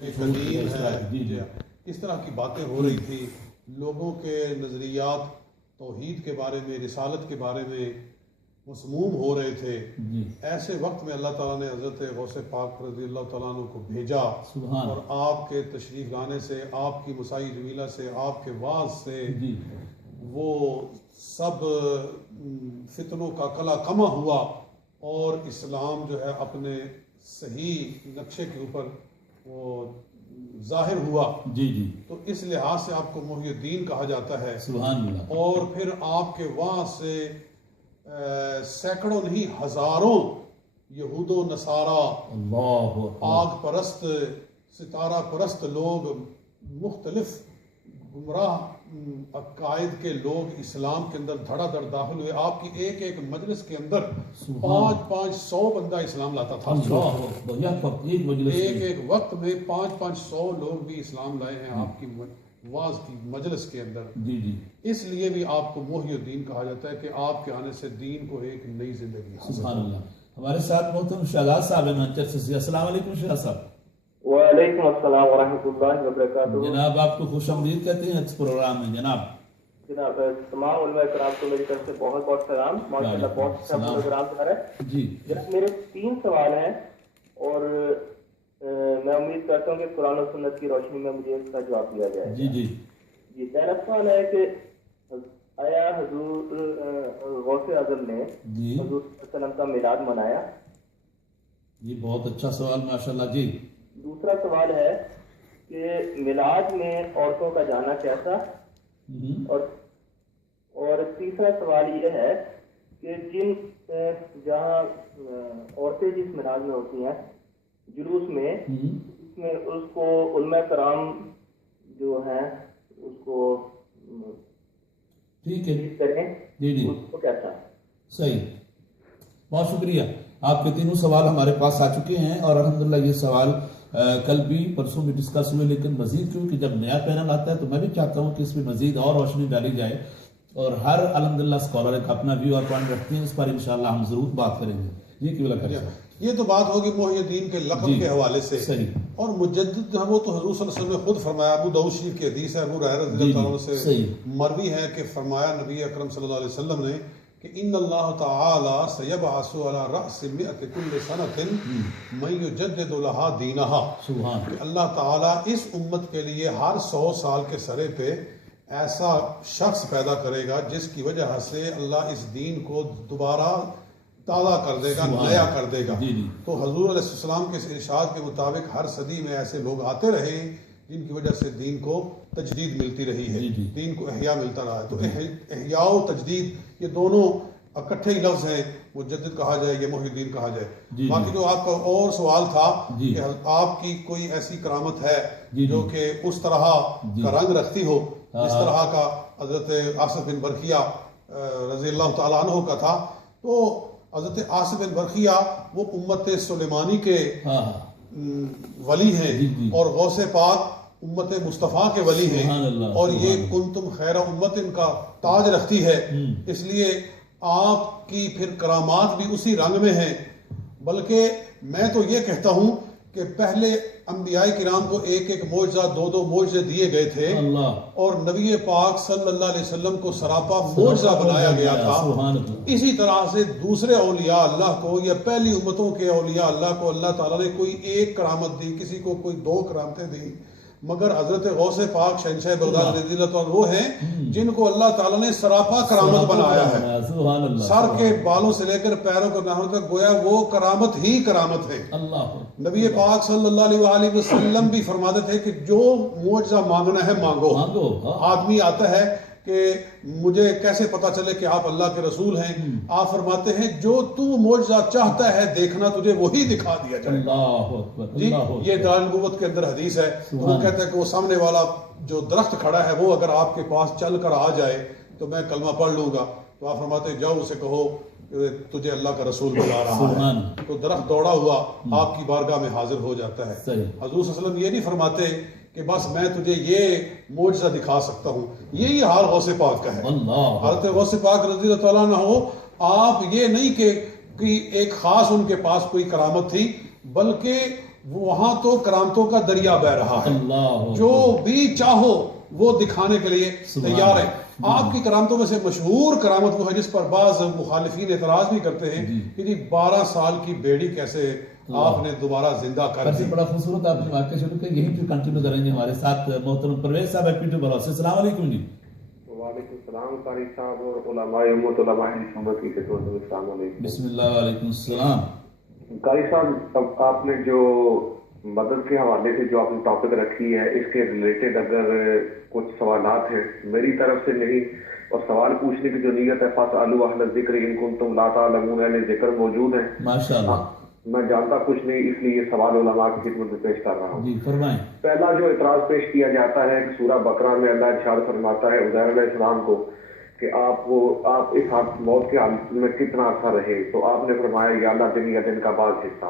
قدیم ہے، اس طرح کی باتیں ہو رہی تھی، لوگوں کے نظریات توحید کے بارے میں، رسالت کے بارے میں مسموم ہو رہے تھے۔ ایسے وقت میں اللہ تعالیٰ نے حضرت غوث پاک رضی اللہ تعالیٰ عنہ کو بھیجا، اور آپ کے تشریف لانے سے، آپ کی مسائی جمیلہ سے، آپ کے واعظ سے وہ سب فتنوں کا کلا کما ہوا، اور اسلام جو ہے اپنے صحیح نقشے کے اوپر وہ ظاہر ہوا۔ تو اس لحاظ سے آپ کو محی الدین کہا جاتا ہے۔ سبحان اللہ۔ اور پھر آپ کے وہاں سے سینکڑوں نہیں ہزاروں یہود و نصارہ، آگ پرست، ستارہ پرست لوگ، مختلف گمراہ عقائد کے لوگ اسلام کے اندر دھڑا دھڑ داخل ہوئے۔ آپ کی ایک ایک مجلس کے اندر 500 بندہ اسلام لاتا تھا۔ ایک ایک وقت میں 500 لوگ بھی اسلام لائے ہیں آپ کی واعظ کی مجلس کے اندر۔ اس لیے بھی آپ کو محی الدین کہا جاتا ہے کہ آپ کے آنے سے دین کو ایک نئی زندگی حاصل۔ سبحان اللہ۔ ہمارے ساتھ محترم شہزاد صاحب ہیں مانچسٹر سے۔ السلام علیکم شہزاد صاحب۔ وعلیکم السلام ورحمۃ اللہ وبرکاتہ۔ جناب آپ کو خوش آمدید کہتے ہیں اس پروگرام میں۔ جناب تمام علماء کرام کو میری طرف سے بہت بہت سلام۔ ماشاءاللہ بہت اچھا پروگرام چل رہا ہے۔ جناب میرے 3 سوال ہیں، اور میں امید کرتا ہوں کہ قرآن و سنت کی روشنی میں مجھے اس کا جواب دیا جائے۔ جی پہلا سوال ہے کہ آیا حضور غوث اعظم نے حضور صلی اللہ علیہ وسلم کا میلاد منایا؟ جی بہت اچھا سوال ماشاءاللہ۔ جی دوسرا سوال ہے کہ میلاد میں عورتوں کا جانا کیسا؟ اور تیسرا سوال یہ ہے کہ جہاں عورتیں جس میلاد میں ہوتی ہیں جلوس میں، اس میں اس کو علماء کرام جو ہیں اس کو ٹھیک ہے کریں، اس کو کیسا؟ صحیح، بہت شکریہ۔ آپ کے تینوں سوال ہمارے پاس آ چکے ہیں، اور الحمدللہ یہ سوال کل بھی پرسوں بھی ڈسکس ہوئے، لیکن مزید کیونکہ جب نیا پینل آتا ہے تو میں بھی چاہتا ہوں کہ اس میں مزید اور روشنی ڈالی جائے، اور ہر الحمدللہ اسکالر ایک اپنا ویو اور پوائنٹ رکھتے ہیں، اس پر انشاءاللہ ہم ضرور بات کریں گے۔ یہ کیوں لگا؟ یہ تو بات ہوگی محی الدین کے لقب کے حوالے سے، اور مجدد جو ہے وہ تو حضور صلی اللہ علیہ وسلم نے خود فرمایا، ابو داؤد شریف کی حدیث ہے، ابو ہریرہ رضی اللہ عنہ سے مروی ہے کہ فرمایا نبی اکرم صلی اللہ علیہ وسلم نے کہ ان اللہ تعالی سیبعث علی رأس مئۃ کل سنۃ من یجدد لہا دینہا۔ اللہ تعالیٰ اس امت کے لیے ہر 100 سال کے سرے پہ ایسا شخص پیدا کرے گا جس کی وجہ سے اللہ اس دین کو دوبارہ تازہ کر دے گا، نیا کر دے گا۔ تو حضور علیہ السلام کے ارشاد کے مطابق ہر صدی میں ایسے لوگ آتے رہے جن کی وجہ سے دین کو تجدید ملتی رہی ہے، دین کو احیاء ملتا رہا ہے۔ تو احیاء و تجدید یہ دونوں اکٹھے ہی لفظ ہیں، مجدد کہا جائے یا محی الدین کہا جائے۔ باقی جو آپ کا اور سوال تھا کہ آپ کی کوئی ایسی کرامت ہے جو کہ اس طرح کا رنگ رکھتی ہو جس طرح کا حضرت آصف بن برقیہ رضی اللہ تعالیٰ عنہ کا تھا، تو حضرت آصف بن برقیہ وہ امت سلیمانی کے ولی ہیں، اور غوث پاک امت مصطفیٰ کے ولی ہیں، اور یہ کنتم خیر امت ان کا تاج رکھتی ہے۔ اس لیے آپ کی پھر کرامات بھی اسی رنگ میں ہیں۔ بلکہ میں تو یہ کہتا ہوں کہ پہلے انبیاء کرام کو ایک ایک معجزہ، 2 معجزے دیے گئے تھے، اور نبی پاک صلی اللہ علیہ وسلم کو سراپا معجزہ بنایا گیا تھا۔ اسی طرح سے دوسرے اولیاء اللہ کو یا پہلی امتوں کے اولیاء اللہ کو اللہ تعالیٰ نے کوئی ایک کرامت دی، کسی کو کوئی 2 کرامتیں دی، مگر حضرت غوث پاک شہنشاہ بغداد رضی اللہ عنہ وہ ہیں جن کو اللہ تعالیٰ نے سراپا کرامت بنایا ہے، سر کے بالوں سے لے کر پیروں کو ناخن تک، گویا وہ کرامت ہی کرامت ہے۔ نبی پاک صلی اللہ علیہ وآلہ وسلم بھی فرماتے تھے کہ جو معجزہ مانگنا ہے مانگو۔ آدمی آتا ہے کہ مجھے کیسے پتا چلے کہ آپ اللہ کے رسول ہیں؟ آپ فرماتے ہیں جو تو معجزہ چاہتا ہے دیکھنا تجھے وہی دکھا دیا جائے گا۔ جی یہ دلائل نبوت کے اندر حدیث ہے۔ وہ کہتا ہے کہ وہ سامنے والا جو درخت کھڑا ہے وہ اگر آپ کے پاس چل کر آ جائے تو میں کلمہ پڑھ لوں گا، تو آپ فرماتے ہیں جاؤ اسے کہو تجھے اللہ کا رسول بلا رہا ہے۔ تو درخت دوڑا ہوا آپ کی بارگاہ میں حاضر ہو جاتا ہے۔ حضور صلی اللہ علیہ وسلم یہ نہیں فرماتے کہ بس میں تجھے یہ معجزہ دکھا سکتا ہوں، یہی حال غوث پاک کا ہے۔ حضرت غوث پاک رضی اللہ تعالیٰ عنہ ہو، آپ یہ نہیں کہ ایک خاص ان کے پاس کوئی کرامت تھی، بلکہ وہاں تو کرامتوں کا دریا بہ رہا ہے، جو بھی چاہو وہ دکھانے کے لیے تیار ہے۔ آپ کی کرامتوں میں سے مشہور کرامت وہ ہے جس پر بعض مخالفین اعتراض بھی کرتے ہیں کہ جی 12 سال کی بیڑی کیسے آپ نے دوبارہ زندہ کر دی۔ بڑا خوبصورت آپ نے واقعہ شروع کیا، یہی پھر کنٹینیو کریں گے ہمارے ساتھ محترم پرویز صاحب ایپی ٹو بلوچ سے۔ السلام علیکم جی۔ وعلیکم السلام قاری صاحب اور علماء امت علماء سمت کی خدمت میں السلام علیکم۔ بسم اللہ، وعلیکم السلام۔ قاری صاحب آپ نے جو مدد کے حوالے سے جو آپ نے ٹاپک رکھی ہے اس کے ریلیٹڈ اگر کچھ سوالات ہیں میری طرف سے نہیں، اور سوال پوچھنے کی جو نیت ہے فاسألوا اہل الذکر ان کنتم لا تعلمون، اہل ذکر موجود ہیں، ماشاءاللہ میں جانتا کچھ نہیں اس لیے یہ سوال علماء کی خدمت میں پیش کر رہا ہوں۔ جی فرمائیں۔ پہلا جو اعتراض پیش کیا جاتا ہے کہ سورہ بقرہ میں اللہ ارشاد فرماتا ہے عزیر علیہ السلام کو کہ آپ اس موت کے حالت میں کتنا عرصہ رہے، تو آپ نے فرمایا یا اللہ دن یا دن کا بعض حصہ۔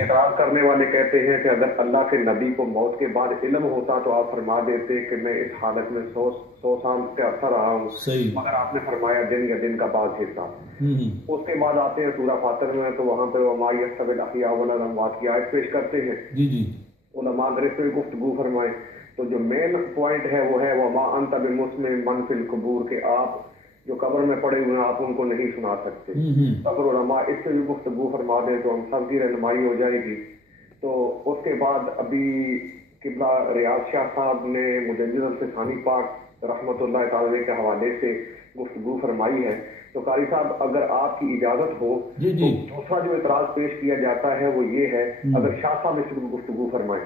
اعتراض کرنے والے کہتے ہیں کہ اگر اللہ کے نبی کو موت کے بعد علم ہوتا تو آپ فرما دیتے کہ میں اس حالت میں 100 سال سے عرصہ رہا ہوں، مگر آپ نے فرمایا دن یا دن کا بعض حصہ۔ اس کے بعد آتے ہیں سورہ فاطر میں تو وہاں پہ وما یحسب الاحیاء ولا الاموات کی آیت پیش کرتے ہیں۔ علماء اگر اس پہ گفتگو فرمائیں تو جو مین پوائنٹ ہے وہ ہے وما انت بمسمع من فی القبور، کہ آپ جو قبر میں پڑے ہوئے ہیں آپ ان کو نہیں سنا سکتے۔ اگر علماء اس پہ بھی گفتگو فرما دیں تو ہم سب کی رہنمائی ہو جائے گی۔ تو اس کے بعد ابھی قبلہ ریاض شاہ صاحب نے مجدد الفسانی پاک رحمۃ اللہ تعالی کے حوالے سے گفتگو فرمائی ہے، تو قاری صاحب اگر آپ کی اجازت ہو تو دوسرا جو اعتراض پیش کیا جاتا ہے وہ یہ ہے، اگر شاہ صاحب اس پر گفتگو فرمائیں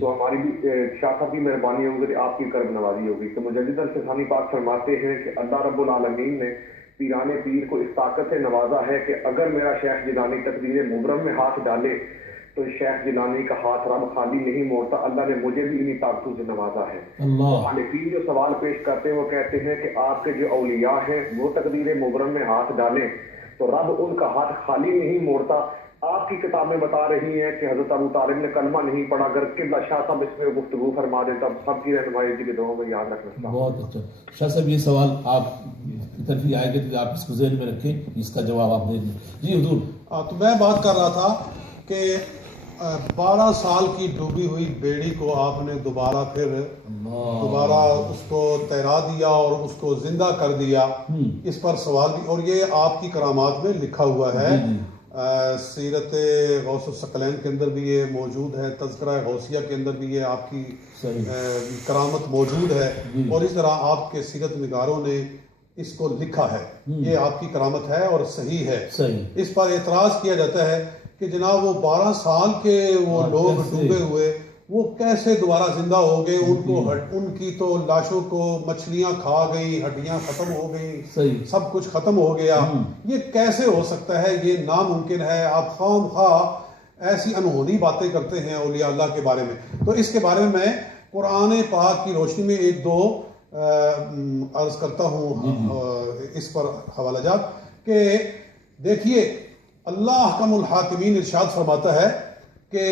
تو ہماری بھی شاہ صاحب کی مہربانی ہوگی، آپ کی کرب نوازی ہوگی۔ تو مجدد الفسانی پاک فرماتے ہیں کہ اللہ رب العالمین نے پیران پیر کو اس طاقت سے نوازا ہے کہ اگر میرا شیخ جیلانی تقدیر مبرم میں ہاتھ ڈالے تو شیخ جیلانی کا ہاتھ رب خالی نہیں موڑتا، اللہ نے مجھے بھی انہی طاقتوں سے نوازا ہے۔ حنفی جو سوال پیش کرتے ہیں وہ کہتے ہیں کہ آپ کے جو اولیاء ہیں وہ تقدیر مبرم میں ہاتھ ڈالیں تو رب ان کا ہاتھ خالی نہیں موڑتا۔ آپ کی کتابیں بتا رہی ہیں کہ حضرت ابو طالب نے کلمہ نہیں پڑھا، اگر قبلہ شاہ صاحب اس میں گفتگو فرما دیں تب سب کی رہنمائی کی دعاؤں میں یاد رکھنا۔ بہت اچھا شاہ صاحب، یہ سوال آپ کی طرف ہی آئے گا تو آپ اس کو ذہن میں رکھیں، اس کا جواب آپ دے دیں۔ جی حضور۔ تو میں بات کر رہا تھا کہ 12 سال کی ڈوبی ہوئی بیڑی کو آپ نے دوبارہ اس کو تیرا دیا اور اس کو زندہ کر دیا، اس پر سوال بھی، اور یہ آپ کی کرامات میں لکھا ہوا ہے۔ سیرت غوث الثقلین کے اندر بھی یہ موجود ہے، تذکرہ غوثیہ کے اندر بھی یہ آپ کی کرامت موجود ہے، اور اس طرح آپ کے سیرت نگاروں نے اس کو لکھا ہے، یہ آپ کی کرامت ہے اور صحیح ہے۔ اس پر اعتراض کیا جاتا ہے کہ جناب وہ 12 سال کے وہ لوگ ڈوبے ہوئے وہ کیسے دوبارہ زندہ ہو گئے؟ ان کی تو لاشوں کو مچھلیاں کھا گئی، ہڈیاں ختم ہو گئی، سب کچھ ختم ہو گیا، یہ کیسے ہو سکتا ہے؟ یہ ناممکن ہے۔ آپ خام خواہ ایسی انہونی باتیں کرتے ہیں اولیاء اللہ کے بارے میں۔ تو اس کے بارے میں قرآن پاک کی روشنی میں ایک دو عرض کرتا ہوں اس پر حوالہ جات کہ دیکھیے اللہ احکم الحاکمین ارشاد فرماتا ہے کہ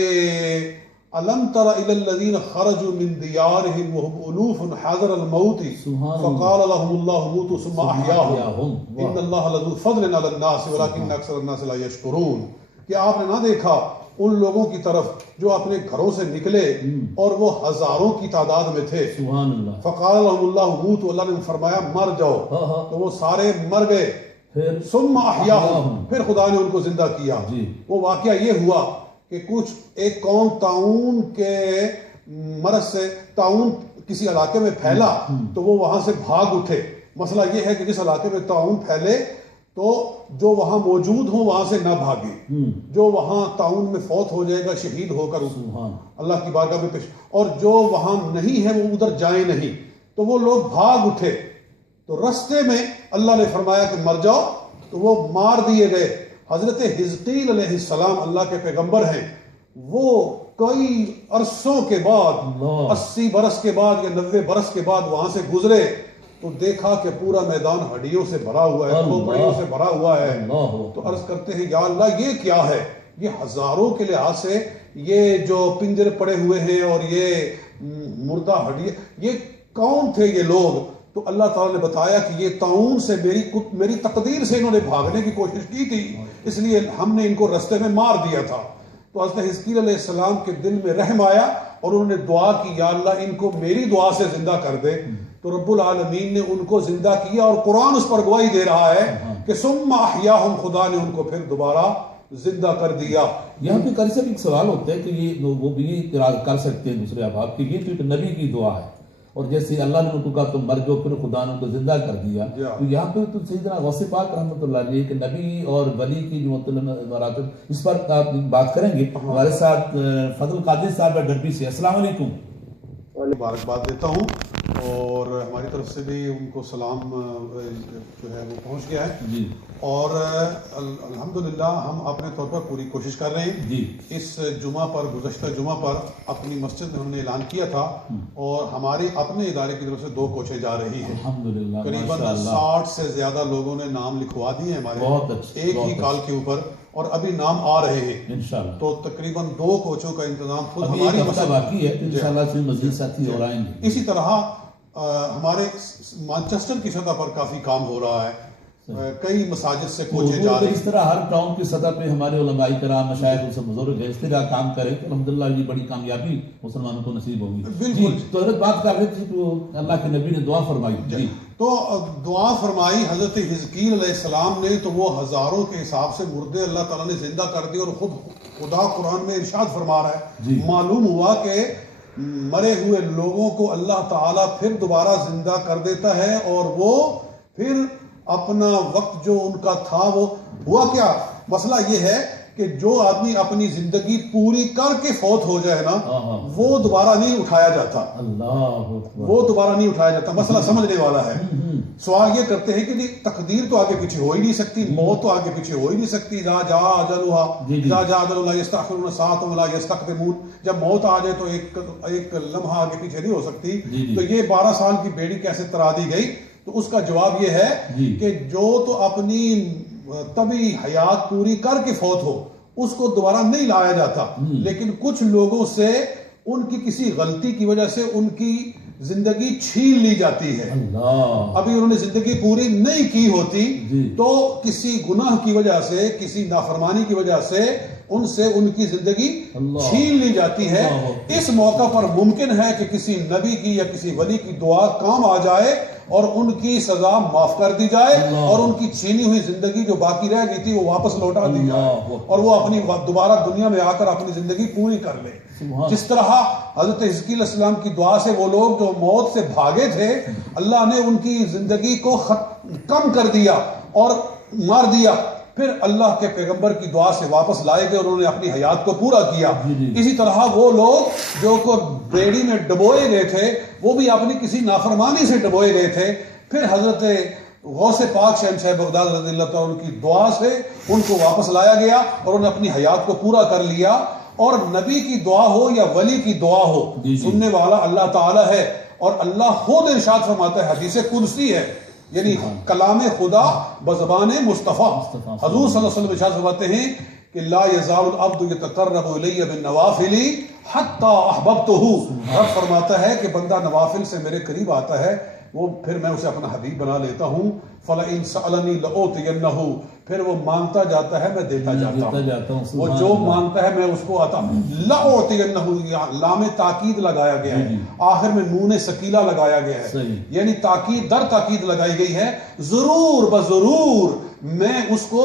الم تر الی الذین خرجوا من دیارہم وهم الوف حذر الموت فقال لهم اللہ موتوا ثم احیاهم ان اللہ لذو فضل علی الناس ولکن اکثر الناس لا یشکرون۔ کہ آپ نے نہ دیکھا ان لوگوں کی طرف جو اپنے گھروں سے نکلے اور وہ ہزاروں کی تعداد میں تھے، فقال لهم اللہ موتوا، اللہ نے فرمایا مر جاؤ، تو وہ سارے مر گئے، ثم احیاهم، پھر خدا نے ان کو زندہ کیا۔ وہ واقعہ یہ ہوا کہ کچھ ایک قوم طاعون کے مرض سے، طاعون کسی علاقے میں پھیلا تو وہ وہاں سے بھاگ اٹھے۔ مسئلہ یہ ہے کہ جس علاقے میں طاعون پھیلے تو جو وہاں موجود ہوں وہاں سے نہ بھاگے، جو وہاں طاعون میں فوت ہو جائے گا شہید ہو کر اللہ کی بارگاہ میں پیش، اور جو وہاں نہیں ہے وہ ادھر جائیں نہیں، تو وہ لوگ بھاگ اٹھے۔ تو رستے میں اللہ نے فرمایا کہ مر جاؤ، تو وہ مار دیے گئے۔ حضرت حزقیل علیہ السلام اللہ کے پیغمبر ہیں، وہ کئی عرصوں کے بعد 80 برس کے بعد یا 90 برس کے بعد وہاں سے گزرے تو دیکھا کہ پورا میدان ہڈیوں سے بھرا ہوا ہے، کھوپڑیوں سے بھرا ہوا ہے۔ تو عرض کرتے ہیں یا اللہ یہ کیا ہے؟ یہ ہزاروں کے لحاظ سے یہ جو پنجر پڑے ہوئے ہیں اور یہ مردہ ہڈی، یہ کون تھے یہ لوگ؟ تو اللہ تعالیٰ نے بتایا کہ یہ طاعون سے میری تقدیر سے انہوں نے بھاگنے کی کوشش کی تھی، اس لیے ہم نے ان کو رستے میں مار دیا تھا۔ تو حضرت حزقیل علیہ السلام کے دل میں رحم آیا اور انہوں نے دعا کی یا اللہ ان کو میری دعا سے زندہ کر دے. تو رب العالمین نے ان کو زندہ کیا اور قرآن اس پر گواہی دے رہا ہے کہ ثم احیاہم، خدا نے ان کو پھر دوبارہ زندہ کر دیا. یہاں پہ قاری صاحب ایک سوال ہوتا ہے کہ یہ وہ بھی اعتراض کر سکتے ہیں دوسرے احباب کہ یہ تو ایک نبی کی دعا ہے اور جیسے اللہ نے ان کو کہا تم مر جاؤ پھر خدا نے ان کو زندہ کر دیا. تو یہاں پہ تو سیدنا غوث پاک رحمۃ اللہ علیہ کہ نبی اور ولی کی جو مراتب اس پر آپ بات کریں گے. ہمارے ساتھ فضل قادر صاحب ڈڈی سے. السلام علیکم. مبارکباد دیتا ہوں اور ہماری طرف سے بھی ان کو سلام جو ہے وہ پہنچ گیا ہے جی. اور الحمدللہ ہم اپنے طور پر پوری کوشش کر رہے ہیں جی. اس جمعہ پر، گزشتہ جمعہ پر اپنی مسجد میں ہم نے اعلان کیا تھا اور ہمارے اپنے ادارے کی طرف سے 2 کوچیں جا رہی ہیں. الحمدللہ قریباً 60 سے زیادہ لوگوں نے نام لکھوا دیے ہیں ہمارے ایک ہی کال کے اوپر اور ابھی نام آ رہے ہیں انشاءاللہ. تو تقریباً 2 کوچوں کا انتظام خود ہماری مسجد باقی ہے، انشاءاللہ سے مزید ساتھی اور آئیں گے. اسی طرح ہمارے مانچسٹر کی سطح پر کافی کام ہو رہا ہے، کئی مساجد سے کوچے جا رہے ہیں. اس طرح ہر ٹاؤن کی سطح پہ ہمارے علماء کرام مشائخ سے بزرگ ہے، اس طرح کام کرے تو الحمدللہ یہ بڑی کامیابی مسلمانوں کو نصیب ہوگی. بالکل. تو حضرت بات کر رہے تھے تو اللہ کے نبی نے دعا فرمائی. جی. تو دعا فرمائی حضرت حزقیل علیہ السلام نے، تو وہ ہزاروں کے حساب سے مردے اللہ تعالیٰ نے زندہ کر دی اور خود خدا قرآن میں ارشاد فرما رہا ہے. معلوم ہوا کہ مرے ہوئے لوگوں کو اللہ تعالیٰ پھر دوبارہ زندہ کر دیتا ہے اور وہ پھر اپنا وقت جو ان کا تھا وہ ہوا. کیا مسئلہ یہ ہے کہ جو آدمی اپنی زندگی پوری کر کے فوت ہو جائے نا وہ دوبارہ نہیں اٹھایا جاتا. وہ دوبارہ نہیں اٹھایا جاتا. مسئلہ سمجھنے والا ہے. سوال یہ کرتے ہیں کہ تقدیر تو آگے پیچھے ہو ہی نہیں سکتی، موت تو آگے پیچھے ہو ہی نہیں سکتی. اذا جاء اجلها اذا جاء اجلها لا يستأخرون ساعة ولا يستقدمون. جب موت آ جائے تو ایک لمحہ آگے پیچھے نہیں ہو سکتی. تو یہ 12 سال کی بیڑی کیسے ترا دی گئی؟ تو اس کا جواب یہ ہے کہ جو تو اپنی طبی حیات پوری کر کے فوت ہو اس کو دوبارہ نہیں لایا جاتا، لیکن کچھ لوگوں سے ان کی کسی غلطی کی وجہ سے ان کی زندگی چھین لی جاتی ہے. ابھی انہوں نے زندگی پوری نہیں کی ہوتی تو کسی گناہ کی وجہ سے، کسی نافرمانی کی وجہ سے ان کی زندگی چھین لی جاتی ہے. اس موقع پر ممکن ہے کہ کسی نبی کی یا کسی ولی کی دعا کام آ جائے اور ان کی سزا معاف کر دی جائے اور ان کی چھینی ہوئی زندگی جو باقی رہ گئی تھی وہ واپس لوٹا دی جائے اور وہ اپنی دوبارہ دنیا میں آ کر اپنی زندگی پوری کر لے. جس طرح حضرت حزقیل علیہ السلام کی دعا سے وہ لوگ جو موت سے بھاگے تھے اللہ نے ان کی زندگی کو کم کر دیا اور مار دیا، پھر اللہ کے پیغمبر کی دعا سے واپس لائے گئے اور انہوں نے اپنی حیات کو پورا کیا. اسی طرح وہ لوگ جو کو بیڑی میں ڈبوئے گئے تھے وہ بھی اپنی کسی نافرمانی سے ڈبوئے گئے تھے، پھر حضرت غوث پاک شہنشاہ بغداد رضی اللہ تعالیٰ کی دعا سے ان کو واپس لایا گیا اور انہوں نے اپنی حیات کو پورا کر لیا. اور نبی کی دعا ہو یا ولی کی دعا ہو، سننے والا اللہ تعالیٰ ہے اور اللہ خود ارشاد فرماتا ہے، حدیث قدسی ہے یعنی کلام خدا بزبان مصطفیٰ. حضور صلی اللہ علیہ وسلم ارشاد فرماتے ہیں کہ لا یزال العبد یتقرب الی بالنوافل حتی احببتہ. رب فرماتا ہے کہ بندہ نوافل سے میرے قریب آتا ہے وہ پھر میں اسے اپنا حبیب بنا لیتا ہوں. فلئن سألنی لأعطینہ، پھر وہ مانگتا جاتا ہے میں دیتا جاتا ہوں. وہ جو مانگتا ہے میں اس کو آتا ہوں. لأعطینہ لام تاکید لگایا گیا ہے، آخر میں نون ثقیلہ لگایا گیا ہے، یعنی تاکید در تاکید لگائی گئی ہے. ضرور بضرور میں اس کو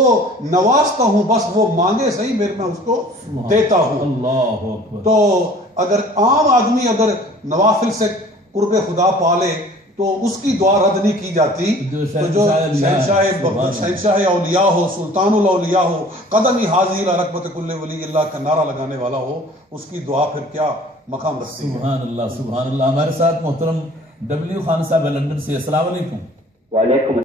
نوازتا ہوں، بس وہ مانگے صحیح میں اس کو دیتا ہوں. تو اگر عام آدمی اگر نوافل سے قرب خدا پالے تو اس کی دعا رد نہیں کی جاتی. تو جو شہنشاہ اولیاء ہو، سلطان الاولیاء ہو، قدمی حاضی رکبت کل ولی اللہ کا نعرہ لگانے والا ہو، اس کی دعا پھر کیا مقام رکھتی ہے. سبحان اللہ سبحان اللہ. ہمارے ساتھ محترم ڈبلیو خان صاحب لندن سے. السلام علیکم. وعلیکم